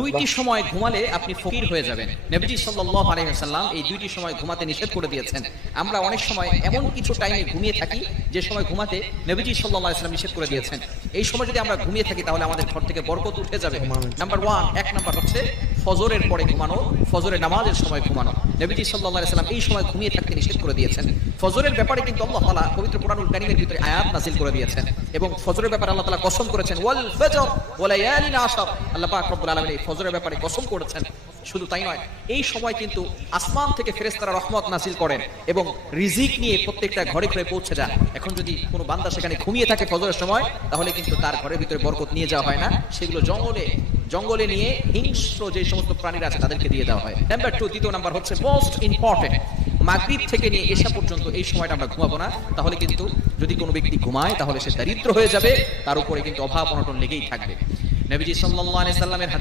দুইটি সময় ঘুমালে আপনি ফকির হয়ে যাবেন। নবীজি সাল্লাল্লাহু আলাইহি ওয়াসাল্লাম এই দুইটি সময় ঘুমাতে নিষেধ করে দিয়েছেন। আমরা অনেক সময় এমন কিছু টাইমে ঘুমিয়ে থাকি যে সময় ঘুমাতে নবীজি সাল্লাল্লাহু আলাইহি ওয়াসাল্লাম নিষেধ করে দিয়েছেন। এই সময় যদি আমরা ঘুমিয়ে থাকি তাহলে আমাদের ঘর থেকে বরকত উঠে যাবে। নাম্বার 1, এক নাম্বার হচ্ছে ফজরের পরে ঘুমানো, ফজরের নামাজের সময় ঘুমানো। নবীজি সাল্লাল্লাহু আলাইহি ওয়াসাল্লাম এই সময় ঘুমিয়ে থাকতে নিষেধ করে দিয়েছেন। ফজরের ব্যাপারে কিন্তু আল্লাহ তাআলা পবিত্র কোরআনুল কারীমের ভিতরে আয়াত নাযিল করে দিয়েছেন এবং ফজরের ব্যাপারে আল্লাহ তাআলা কসম করেছেন, ওয়াল ফজর ওয়া লায়ালিন আশর। আল্লাহ পাক রব্বুল আলামিন এই ফজরের ব্যাপারে কসম করেছেন। শুধু তাই নয়, এই সময় কিন্তু আসমান থেকে ফেরেশতারা রহমত নাযিল করেন এবং রিজিক নিয়ে প্রত্যেকটা ঘরে ঘরে পৌঁছে যান। এখন যদি কোনো বান্দা সেখানে ঘুমিয়ে থাকে ফজরের সময়, তাহলে কিন্তু তার ঘরের ভিতরে বরকত নিয়ে যাওয়া হয় না, সেগুলো জঙ্গলে নিয়ে হিংস্র যে সমস্ত প্রাণীরা আছে তাদেরকে দিয়ে দেওয়া হয়। নাম্বার 2, দ্বিতীয় নাম্বার হচ্ছে মোস্ট ইম্পর্টেন্ট, মাগরিব থেকে নিয়ে এশা পর্যন্ত এই সময়টা আমরা ঘুমাবো না। তাহলে কিন্তু যদি কোনো ব্যক্তি ঘুমায় তাহলে সে দারিদ্র হয়ে যাবে, তার উপরে কিন্তু অভাব অনটন লেগেই থাকবে। নবীজি সাল্লাল্লাহু আলাইহি সাল্লামের হাদিস